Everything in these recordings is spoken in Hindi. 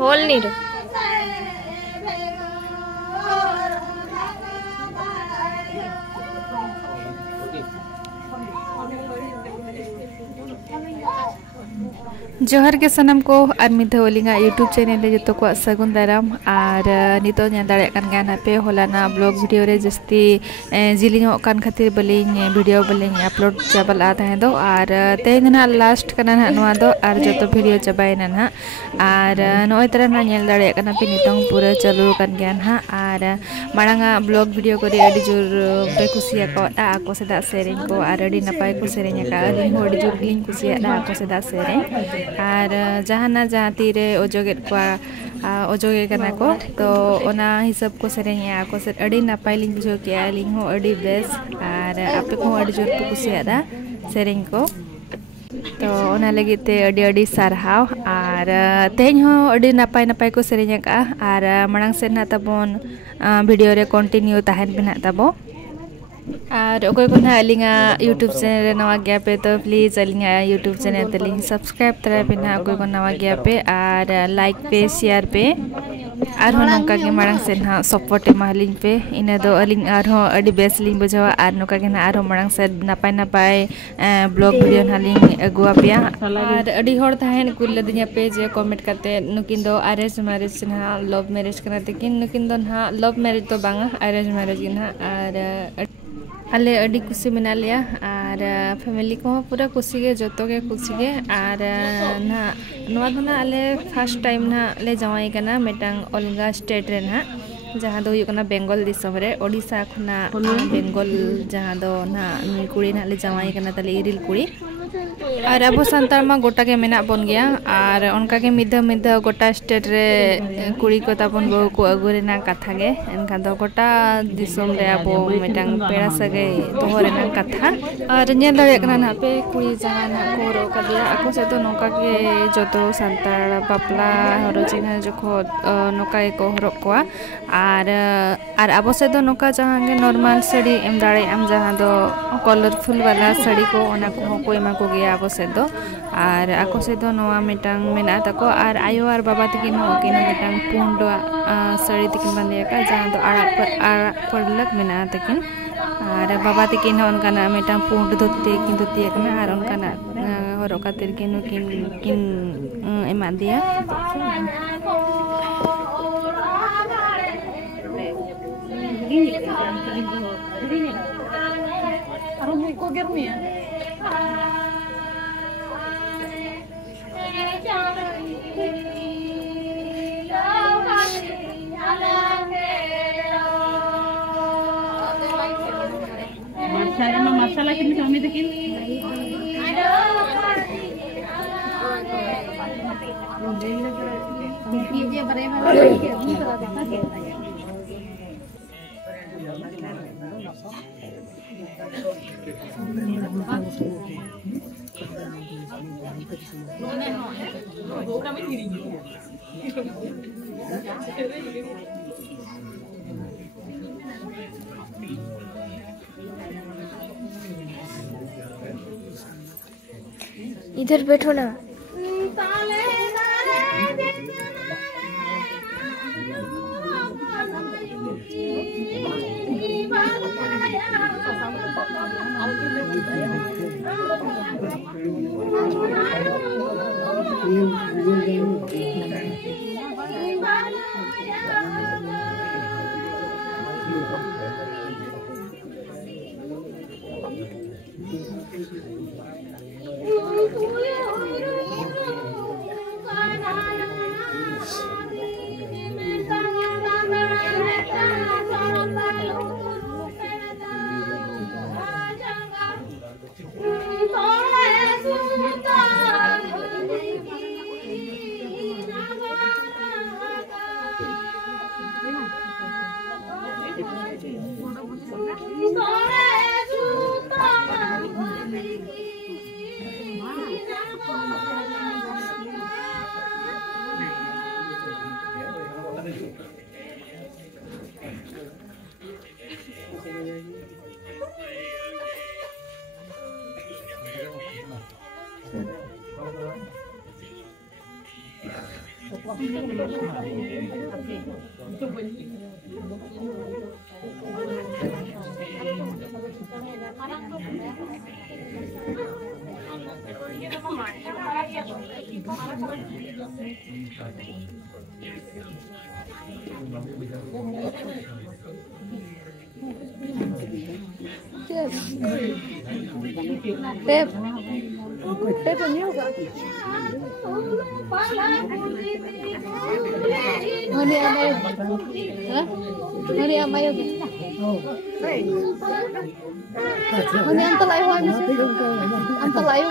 ಹೋಲ್ ನೀರು जोहर के सनम को और मिधलिंगा यूट्यूब चैनल रे जो को सगुन दाराम और नितो दाड़े पे होलाना ब्लॉग वीडियो रे जस्ती जिलिंग कान खातिर बलिंग वीडियो बलिंग अपलोड चाबला तहे दो और तेना लास्ट कना नवा दो और जो तो वीडियो चाबायना ना और नय तरह ना नेल दाड़े कना पे नितों पूरा चालू कान गया ना और मांगा ब्लॉग वीडियो को अड़ी जोर पे कुसिया को आको सेदा सेरेंग को और अड़ी नपाय को सेरेंग का अड़ी होड़ी जोर लिंग कुसिया आको सेदा सेरेंग और जहाना जहाँ तीरे ओजोगे ओजोगे करना को तो ओना हिसाब को सेरेंगे आको से अड़ी नपाय लिंग जो किया लिंग हो अड़ी बेस और आपे को अड़ी जोर पे कुसिया सेरेंग को तो ओना लगी ते अड़ी अड़ी सारहाव और तेज हो अड़ी नपाय नपाय को सेरेंगे का और मांग से ना तबोन वीडियो रे कंटिन्यू तहन बिना तबो और अगर को ना अलिंगा यूट्यूब चैनल नवा गया पे तो प्लीज़ अलिंगा यूट्यूब चैनल तलिंग सब्सक्राइब तरा पे ना अगर को नवा गया पे और लाइक पे शेयर पे और नौका के मांग से ना सपोर्ट मालिंग पे इना दो अलिंग और अड़ी बेस लिंग बुझावा और नौका के ना और मांग से नपाय नपाय ब्लॉग वीडियो ना लिंग अगुआ पे और अड़ी होड़ तहन कुल दिया पे जे कमेंट करते नुकिन दो अरेंज मैरिज ना लव मैरिज करना तकिन नुकिन दो ना लव मैरिज तो बांगा अरेंज मैरिज ना और अले अड़ी खुशी मना लिया और फैमिली को पूरा खुशी के जो के खुशी के और ना नवा दो ना अले फर्स्ट टाइम ना ले जावाई कना मेटांग अलगा स्टेट रे ना जहाँ दो युकना बेंगल दिसम रे ओडिशा खुना बेंगल जहाँ दो ना कुड़ी ना ले जावाई कना तले इरिल कुड़ी और अब संतार मा गोटा के मेना बन गया और उनका के मिधा मिधा गोटा स्टेट रे कुड़ी को तापन बहु को अगुरेना कथा गे एनका दो गोटा दिसम रे अब मेटांग पेड़ा सगे तोहरेना कथा और नेल दाड़े कना ना पे कुड़ी जहां ना को रो का दिया ako से तो नोका के जतो संतार बापला हरो चिना जखो नोका को हरक कोआ और अब से तो नोका जहां के नॉर्मल साड़ी एम दाड़े एम जहां दो कलरफुल वाला साड़ी को ओना को एमा को गया ako से दो और ako से तो नोआ मेटांग मेना तको और आयो और बाबा तकिन हो के मेटांग पुंडो साड़ी तकिन बंदे का जहां दो आड़ा पड़लक मेना तकिन और बाबा तकिन उनका ना मेटांग पुंड धोते किन धोती कना और उनका ना हरो खातिर किन किन एमा दिया masalah kini kami bikin इधर बैठो ना Tep ini juga. Ini apa ya? Ini apa ya? Ini antar layu aja. Antar layu.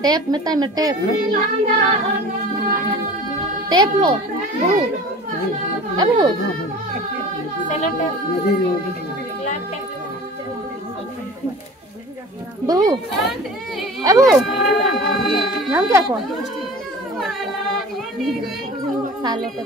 Tep, metai metep. Tep lo, bu. Abu. Selotep. Bu. Abu. नाम क्या कौन? सालों का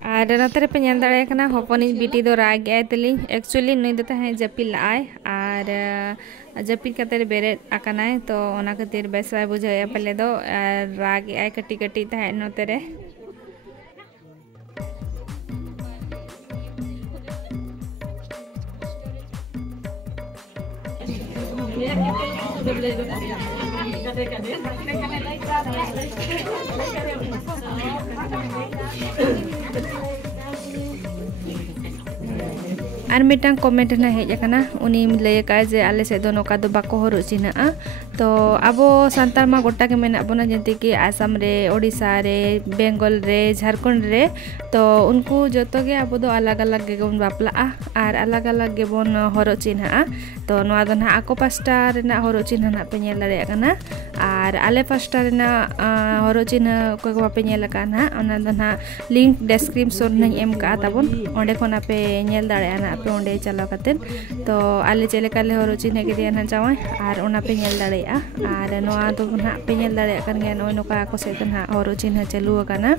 ada nanti penyandara kena hoponi biti do ragi teli actually nui data hai japil ai ada japil kater beret akanai to ona katir besai bujaya pale do ragi ai kati kati ta hai notere Ar mitang comment na hej akana uni lay ka je ale se do noka do bako horu china to abo santal ma gota ke mena bona jenti ki Assam re Odisha re Bengal re Jharkhand re to unku joto ge abo do alag alag ge gon bapla ar alag alag ge bon horu china to noa do na ako pasta re na horu china na penyel dare akana ar ale pasta re na horu china ko ko penyel akana ona do na link description na em ka tabon onde khona pe nyel dare ana पे ओंडे चलाव कतेन तो आले चले काले होरो चिन्ह के दिया ना जावे आर ओना पे नेल दाड़ेया आर नोआ तो ना पे नेल दाड़ेया कन गे नोय नोका को से ना होरो चिन्ह चालू काना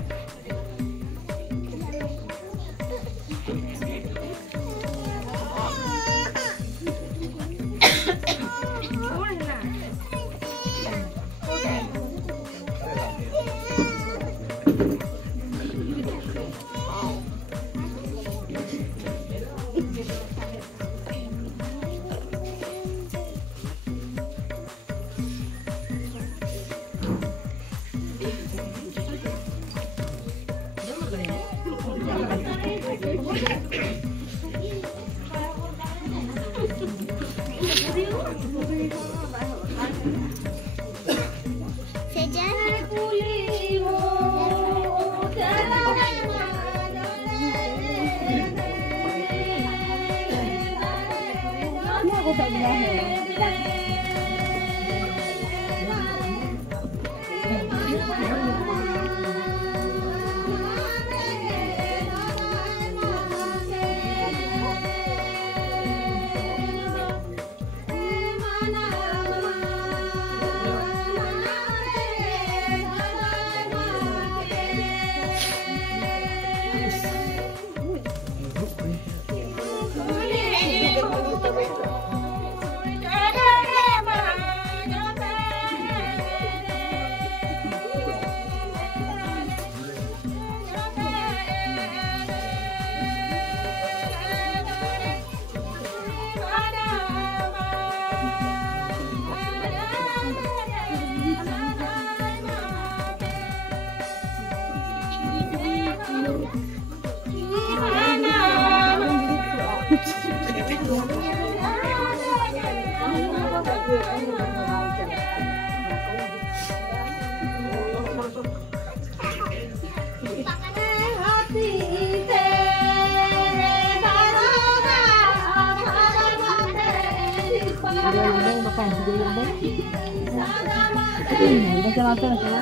Baca apa sana?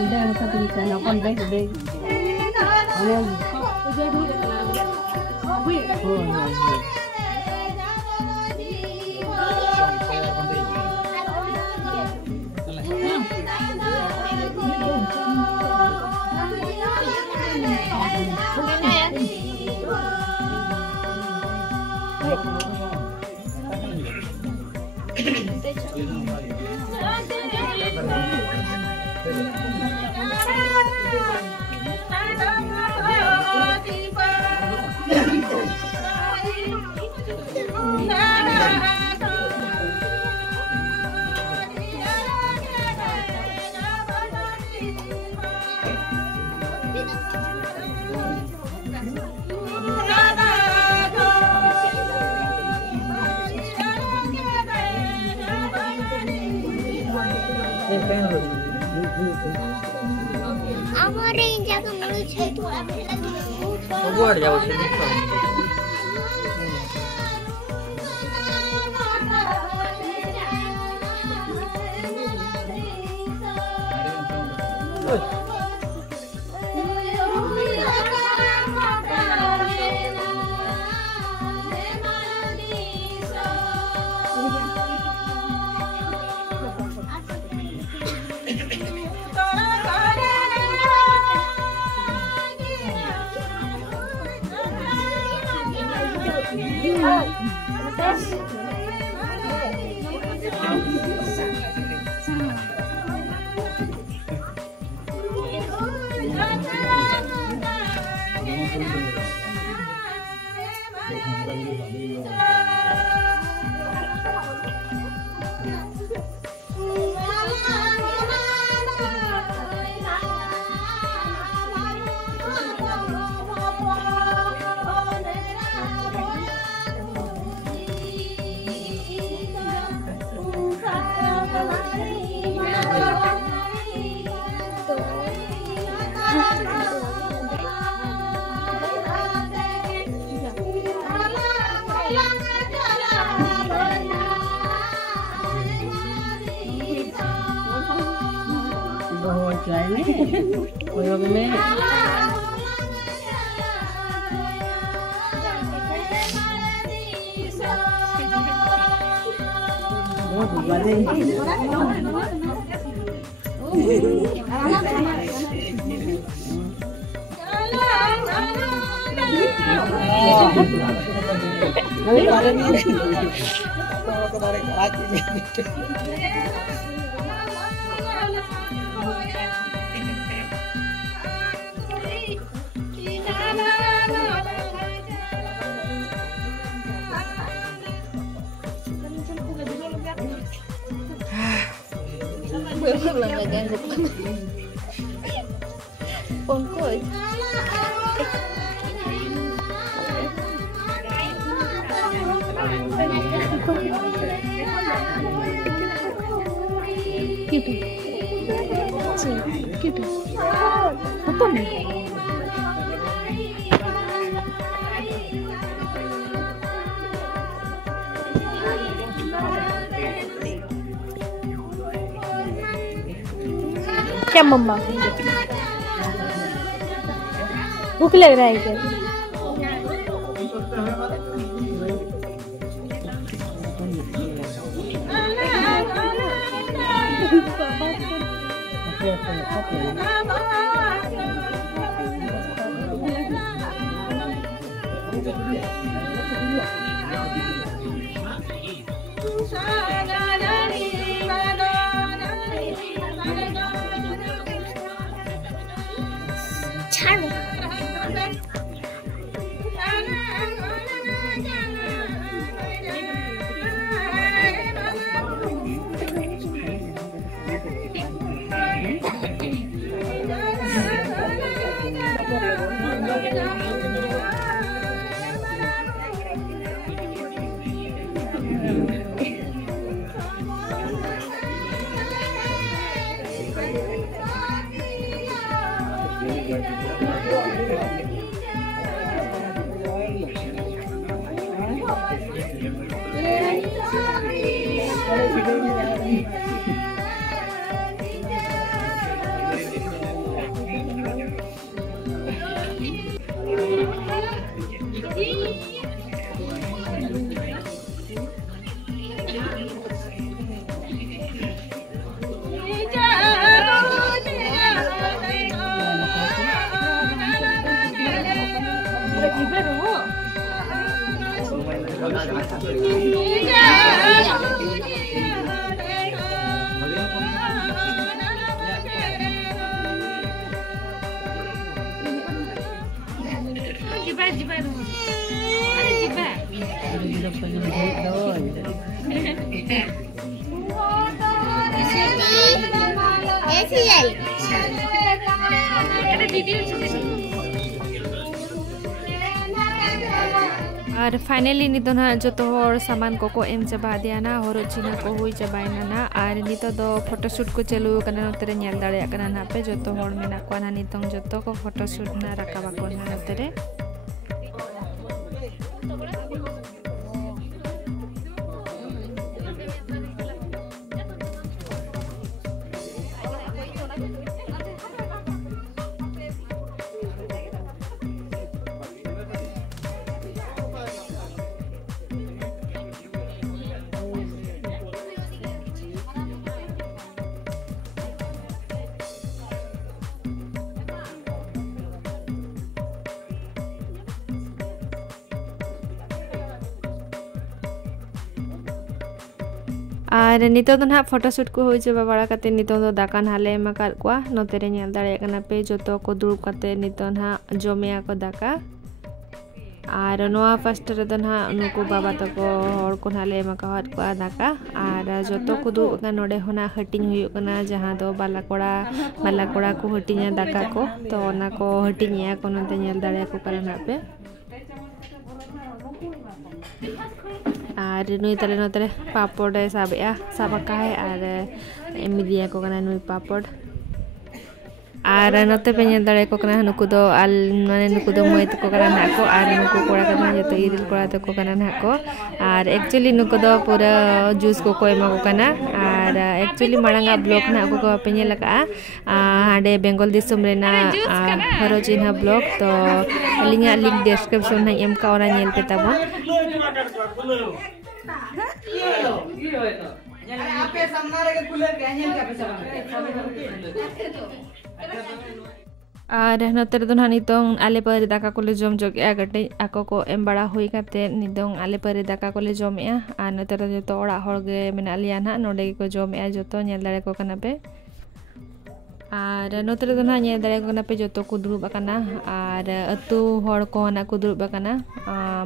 Udah satu di sana, kon baik baik. Amore jaga mulut saya tu Gua ada jauh sini. क्या मम्मा भूख लग रहा है क्या? और फाइनली नितो ना जो सामान को एम चाबा दिया ना हरो चिन्ह को हुई चाबायना ना और नितो दो फोटोशूट को चलू कना नोतरे नेल दाड़े कना ना पे जो हर मेना को ना नितों जो को फोटोशूट ना राकाबा को ना नोतरे और नितो तो ना फोटोशूट को हुई चाबा बड़ा कते नितो तो दाका नाले एमाकाद कोआ नोतेरे नेल दाड़े कना पे जोतो को दुरुब कते नितो ना जमेया को दाका और नोआ फर्स्ट रे तो ना नुको बाबा तको हर को नाले एमाकाद कोआ दाका और जोतो को दुरुब का नोडे होना हटिंग हुई कना जहां दो बाला कोड़ा को हटिंया दाका को तो ओना को हटिंया को नोते नेल दाड़े को करना पे और नुई तले नोतरे पापड़ साबका है और एमिदिया को कना नुई पापड़ और नोते पे नेल दाड़े को कना नुकु दो आल माने नुकु दो मोय को कना ना को और नुकु कोड़ा कना जतो इरिल कोड़ा तो को कना ना को और एक्चुअली नुकु दो पूरा जूस को एमा को कना और एक्चुअली मांगा ब्लॉग ना को पे नेल का हाडे बेंगल दिसम रेना हरो चिन्ह ब्लॉग तो लिंक डिस्क्रिप्शन ना एम का ओना नेल पे ताबो और नोते तो नितों आले परे दाका को जम जोगे गटे आको को एम बड़ा हुई करते नितों आले परे दाका को जमे और नोते जो ओड़ा हड़गे मेना लिया ना नोडे को जमे जो नेल दाड़े को कना पे और नोते तो ना नेल दाड़े को कना पे जो को दुरुब आकना और अतु हड़ को ना को दुरुब आकना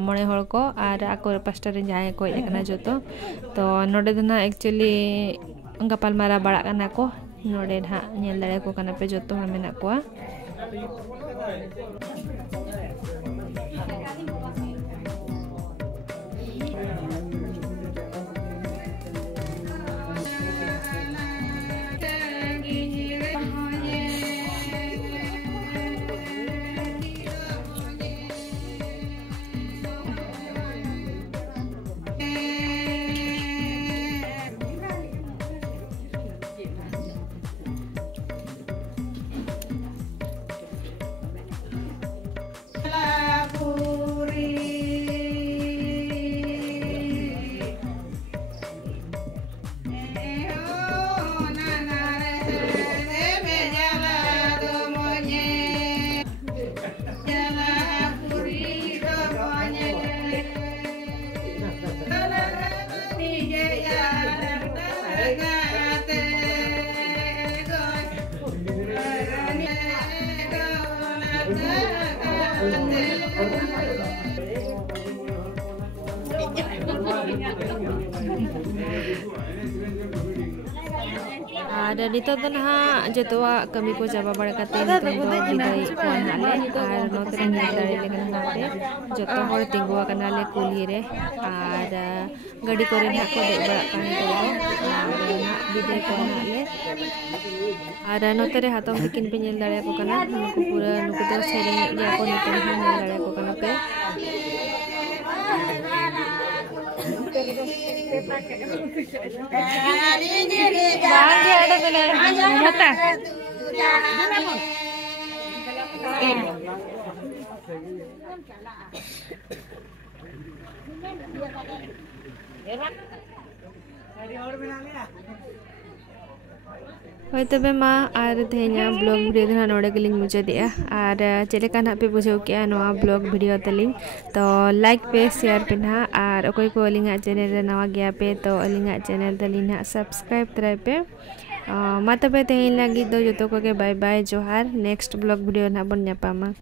मोड़े हड़ को और आको पास्टा रे जाय को एकना जो तो नोडे तो ना एक्चुअली गपाल मारा बड़ा कना को नोडे ना नेल दाड़े को कना पे जो हड़ मेना को और नितो तो ना जतवा कमी को चाबा बड़ा करते विदाई कोनाले और नोते नेल दाड़े लेकन नाते जतो हर तिंगुआ कनाले कुली रे और गाड़ी करे ना को दे बड़ा पानी को और विदाई कोनाले और नोते रे हाथों किन पे नेल दाड़े को कना नुकु पूरा नुकु तो सेरे या को नितो नेल दाड़े को कना पे होय तबे मा आर तेहेना ब्लॉग वीडियो दना नोडे गेलिंग मुचादिया आर चेलेका ना पे बुझाव के नोआ ब्लॉग वीडियो तलिंग तो लाइक पे शेयर पे ना आर अकोय को अलिंगा चैनल रे नवा गया पे तो अलिंगा चैनल तलिंगा सब्सक्राइब तराय पे मा तबे तेहेन लागी दो जतो को के बाय बाय जोहार नेक्स्ट ब्लॉग वीडियो ना बन ᱧᱟᱯᱟᱢᱟ।